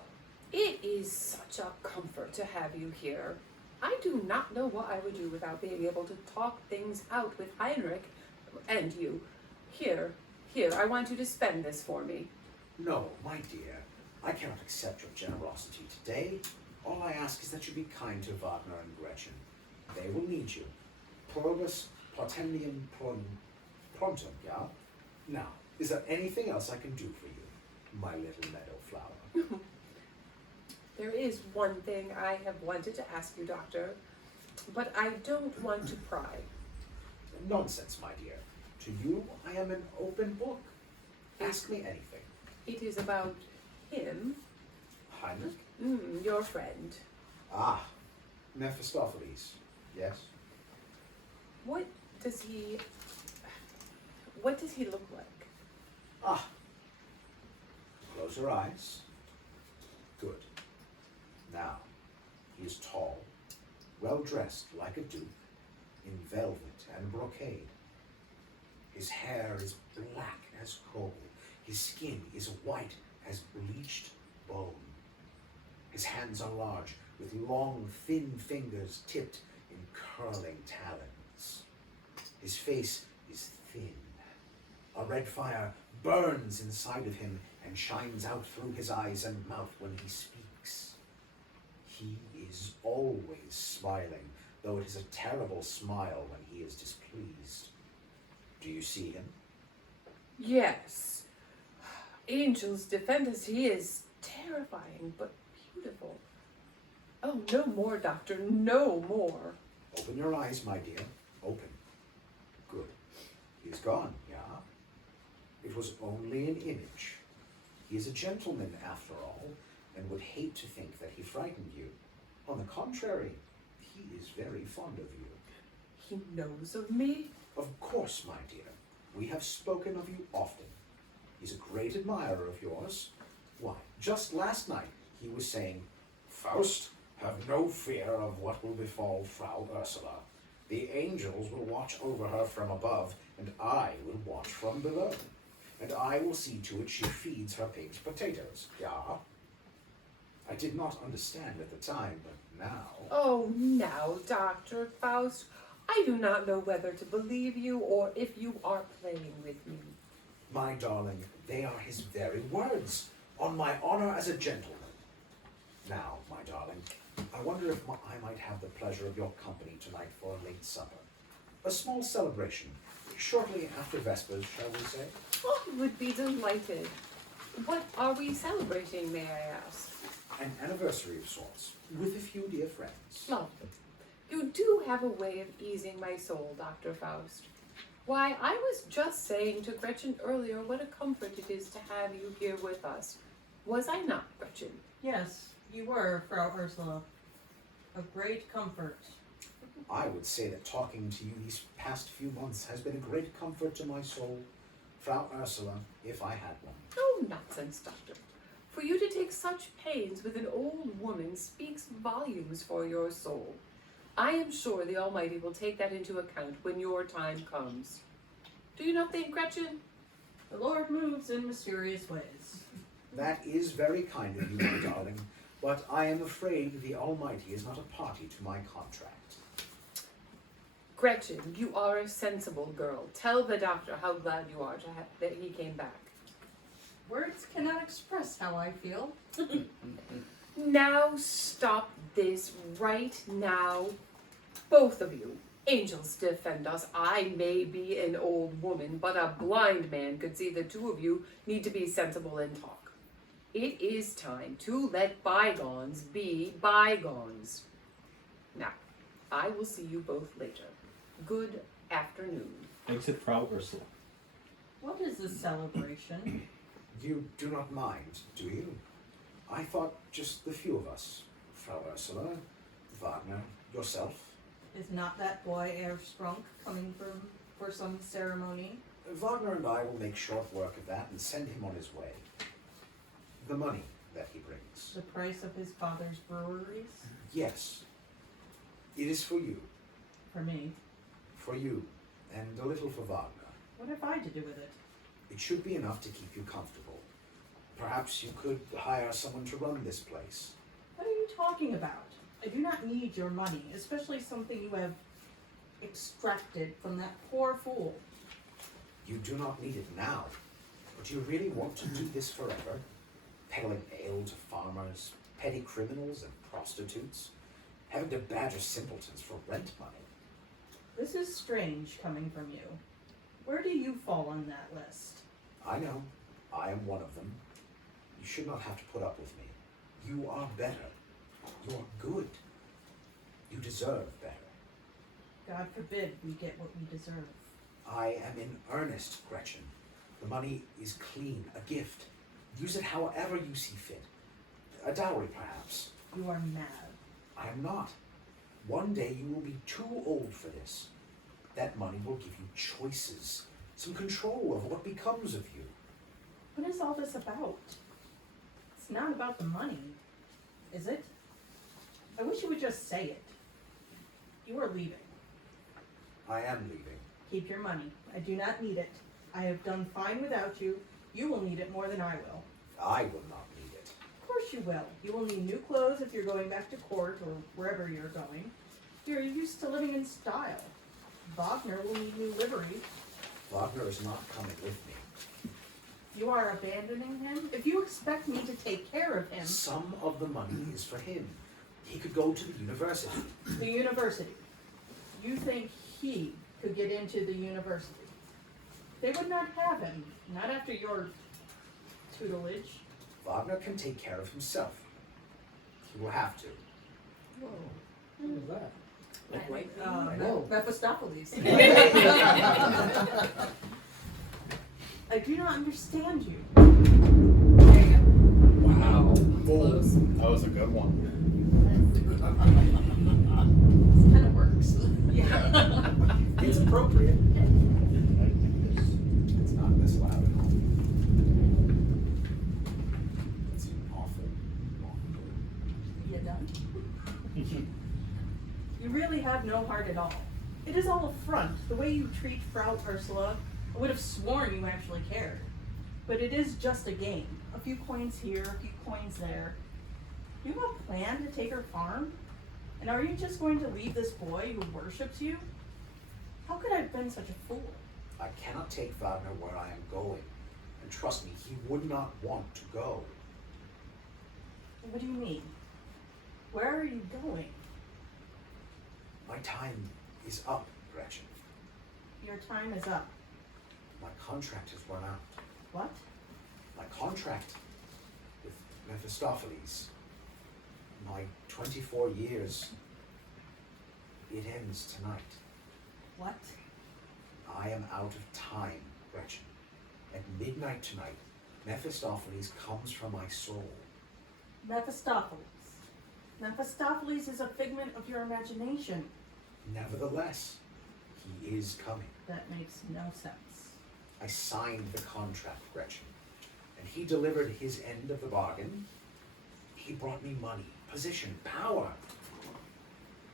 it is such a comfort to have you here. I do not know what I would do without being able to talk things out with Heinrich and you. Here, I want you to spend this for me. No, my dear. I cannot accept your generosity today. All I ask is that you be kind to Wagner and Gretchen. They will need you. Pluribus partendium prontum, yeah? Now, is there anything else I can do for you, my little meadow flower? There is one thing I have wanted to ask you, Doctor, but I don't want to pry. Nonsense, my dear. To you, I am an open book. Ask me anything. It is about him, Heinrich? your friend. Ah, Mephistopheles. Yes? What does he look like? Ah. Close your eyes. Good. Now, he is tall, well dressed like a duke, in velvet and brocade. His hair is black as coal. His skin is white as bleached bone. His hands are large, with long, thin fingers tipped in curling talons. His face is thin. A red fire burns inside of him and shines out through his eyes and mouth when he speaks. He is always smiling, though it is a terrible smile when he is displeased. Do you see him? Yes. Angels defend us. He is terrifying, but beautiful. Oh, no more, Doctor, no more. Open your eyes, my dear. Open. Good. He is gone, yeah? It was only an image. He is a gentleman, after all, and would hate to think that he frightened you. On the contrary, he is very fond of you. He knows of me? Of course, my dear. We have spoken of you often. He's a great admirer of yours. Why, just last night he was saying, "Faust, have no fear of what will befall Frau Ursula. The angels will watch over her from above, and I will watch from below. And I will see to it she feeds her pigs potatoes." Yeah. I did not understand at the time, but now... Oh, now, Dr. Faust, I do not know whether to believe you or if you are playing with me. My darling, they are his very words, on my honor as a gentleman. Now, my darling, I wonder if I might have the pleasure of your company tonight for a late supper. A small celebration, shortly after Vespers, shall we say? Oh, I would be delighted. What are we celebrating, may I ask? An anniversary of sorts, with a few dear friends. Lovely. You do have a way of easing my soul, Dr. Faust. Why, I was just saying to Gretchen earlier what a comfort it is to have you here with us. Was I not, Gretchen? Yes, you were, Frau Ursula. A great comfort. I would say that talking to you these past few months has been a great comfort to my soul. Frau Ursula, if I had one. Oh, nonsense, Doctor. For you to take such pains with an old woman speaks volumes for your soul. I am sure the Almighty will take that into account when your time comes. Do you not think, Gretchen? The Lord moves in mysterious ways. That is very kind of you, my darling, but I am afraid the Almighty is not a party to my contract. Gretchen, you are a sensible girl. Tell the doctor how glad you are that he came back. Words cannot express how I feel. Now stop this right now. Both of you. Angels defend us. I may be an old woman, but a blind man could see the two of you need to be sensible and talk. It is time to let bygones be bygones. Now, I will see you both later. Good afternoon. Exit Frau Ursula. What is this celebration? You do not mind, do you? I thought just the few of us. Frau Ursula, Wagner, yourself. Is not that boy Erstrunk coming for some ceremony? Wagner and I will make short work of that and send him on his way. The money that he brings. The price of his father's breweries? Yes. It is for you. For me. For you. And a little for Wagner. What have I to do with it? It should be enough to keep you comfortable. Perhaps you could hire someone to run this place. What are you talking about? I do not need your money, especially something you have extracted from that poor fool. You do not need it now. But you really want to do this forever? peddling ale to farmers, petty criminals and prostitutes, having to badger simpletons for rent money. This is strange coming from you. Where do you fall on that list? I know, I am one of them. You should not have to put up with me. You are better. You are good. You deserve better. God forbid we get what we deserve. I am in earnest, Gretchen. The money is clean, a gift. Use it however you see fit. A dowry, perhaps. You are mad. I am not. One day you will be too old for this. That money will give you choices, some control of what becomes of you. What is all this about? It's not about the money, is it? I wish you would just say it. You are leaving. I am leaving. Keep your money. I do not need it. I have done fine without you. You will need it more than I will. I will not need it. Of course you will. You will need new clothes if you're going back to court or wherever you're going. You're used to living in style. Wagner will need new livery. Wagner is not coming with me. You are abandoning him? If you expect me to take care of him... Some of the money is for him. He could go to the university. The university. You think he could get into the university? They would not have him. Not after your tutelage. Wagner can take care of himself. He will have to. Whoa. What was that? Like white Whoa. Mephistopheles. I do not understand you. Wow. Close. That was a good one. This kind of works. Yeah. It's appropriate. It's not this loud at home. It's an awful long You done? You really have no heart at all. It is all a front, the way you treat Frau Ursula. I would have sworn you actually cared. But it is just a game. A few coins here, a few coins there. You have a plan to take her farm? And are you just going to leave this boy who worships you? How could I have been such a fool? I cannot take Wagner where I am going. And trust me, he would not want to go. What do you mean? Where are you going? My time is up, Gretchen. Your time is up. My contract has run out. What? My contract with Mephistopheles. My 24 years. It ends tonight. What? I am out of time, Gretchen. At midnight tonight, Mephistopheles comes from my soul. Mephistopheles. Mephistopheles is a figment of your imagination. Nevertheless, he is coming. That makes no sense. I signed the contract, Gretchen, and he delivered his end of the bargain. He brought me money, position, power.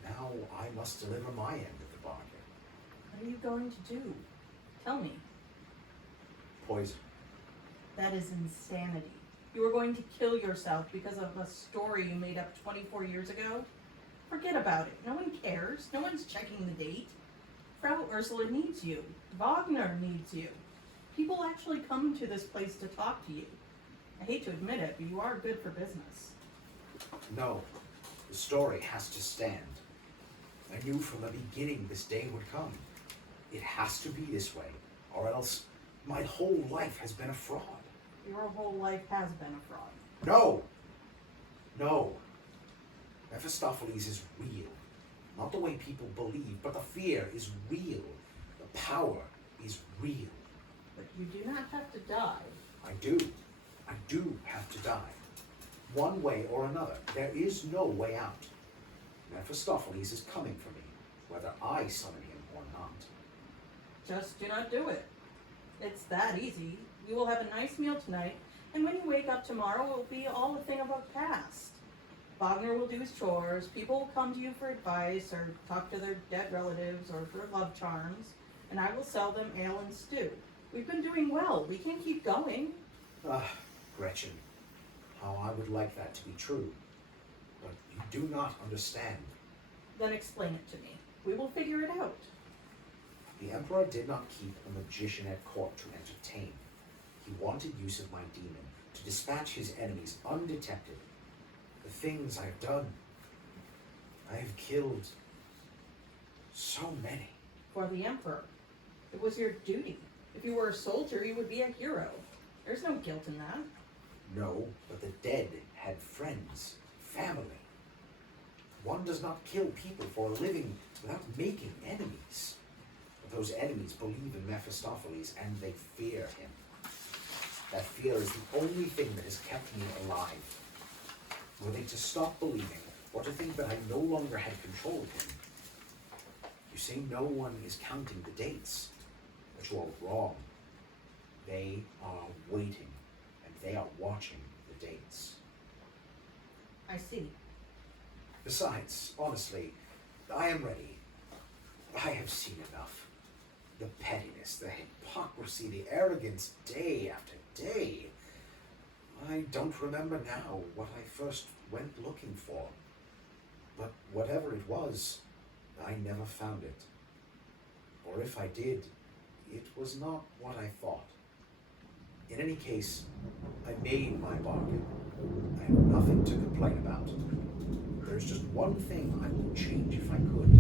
Now I must deliver my end of the bargain. What are you going to do? Tell me. Poison. That is insanity. You are going to kill yourself because of a story you made up 24 years ago? Forget about it. No one cares. No one's checking the date. Frau Ursula needs you. Wagner needs you. People actually come to this place to talk to you. I hate to admit it, but you are good for business. No, the story has to stand. I knew from the beginning this day would come. It has to be this way, or else my whole life has been a fraud. Your whole life has been a fraud. No! No. Mephistopheles is real. Not the way people believe, but the fear is real. The power is real. But you do not have to die. I do. I do have to die. One way or another. There is no way out. Mephistopheles is coming for me, whether I summon him or not. Just do not do it. It's that easy. We will have a nice meal tonight, and when you wake up tomorrow, it will be all a thing of the past. Wagner will do his chores, people will come to you for advice, or talk to their dead relatives, or for love charms, and I will sell them ale and stew. We've been doing well. We can keep going. Ah, Gretchen, how I would like that to be true. But you do not understand. Then explain it to me. We will figure it out. The Emperor did not keep a magician at court to entertain. He wanted use of my demon to dispatch his enemies undetected. The things I've done. I have killed so many. For the Emperor. It was your duty. If you were a soldier, you would be a hero. There's no guilt in that. No, but the dead had friends, family. One does not kill people for a living without making enemies. But those enemies believe in Mephistopheles and they fear him. That fear is the only thing that has kept me alive. Were they to stop believing, or to think that I no longer had control of him? You say no one is counting the dates, but you are wrong. They are waiting, and they are watching the dates. I see. Besides, honestly, I am ready. I have seen enough. The pettiness, the hypocrisy, the arrogance, day after day. I don't remember now what I first went looking for. But whatever it was, I never found it. Or if I did, it was not what I thought. In any case, I made my bargain. I have nothing to complain about. There's just one thing I would change if I could.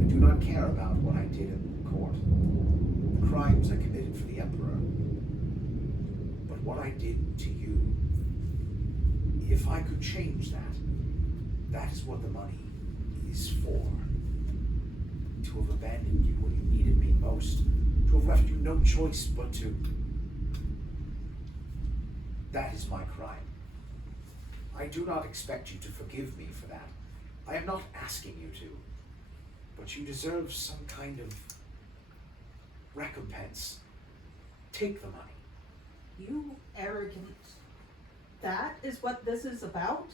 I do not care about what I did in court, the crimes I committed for the Emperor. But what I did to you, if I could change that, that is what the money is for. To have abandoned you when you needed me most, to have left you no choice but to. That is my crime. I do not expect you to forgive me for that. I am not asking you to. But you deserve some kind of recompense. Take the money. You arrogant. That is what this is about?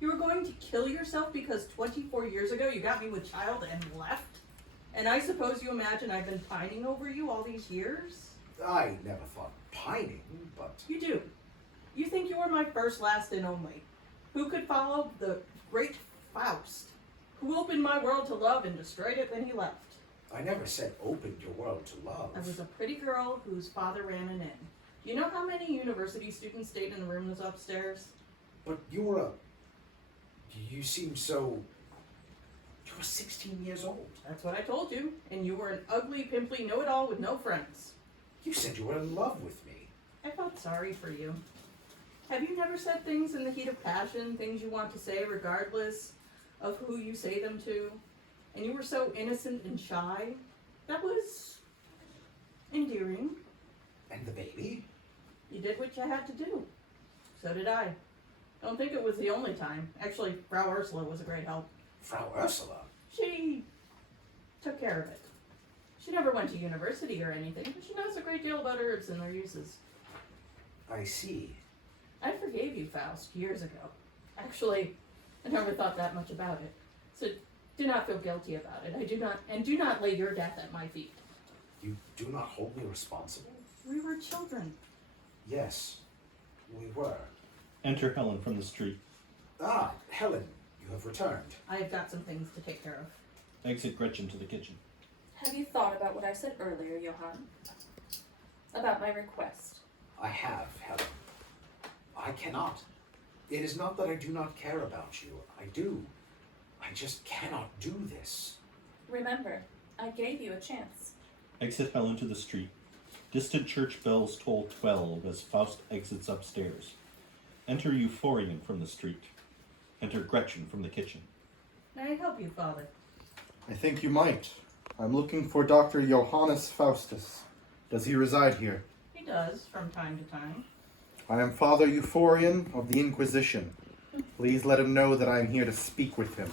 You were going to kill yourself because 24 years ago you got me with child and left? And I suppose you imagine I've been pining over you all these years? I never thought pining, but. You do. You think you were my first, last, and only. Who could follow the great Faust? Who opened my world to love and destroyed it when he left? I never said opened your world to love. I was a pretty girl whose father ran an inn. Do you know how many university students stayed in the room that's upstairs? But you were a. You seemed so. You were 16 years old. That's what I told you. And you were an ugly, pimply know-it-all with no friends. You said you were in love with me. I felt sorry for you. Have you never said things in the heat of passion, things you want to say regardless of who you say them to? And you were so innocent and shy. That was endearing. And the baby? You did what you had to do. So did I. Don't think it was the only time. Actually, Frau Ursula was a great help. Frau Ursula? She took care of it. She never went to university or anything, but she knows a great deal about herbs and their uses. I see. I forgave you, Faust, years ago. Actually, I never thought that much about it. So do not feel guilty about it. Do not lay your death at my feet. You do not hold me responsible? We were children. Yes, we were. Enter Helen from the street. Ah, Helen, you have returned. I have got some things to take care of. Exit Gretchen to the kitchen. Have you thought about what I said earlier, Johann? About my request? I have, Helen. I cannot. It is not that I do not care about you. I do. I just cannot do this. Remember, I gave you a chance. Exit Helen to the street. Distant church bells toll 12 as Faust exits upstairs. Enter Euphorian from the street. Enter Gretchen from the kitchen. May I help you, Father? I think you might. I'm looking for Dr. Johannes Faustus. Does he reside here? He does, from time to time. I am Father Euphorian of the Inquisition. Please let him know that I am here to speak with him.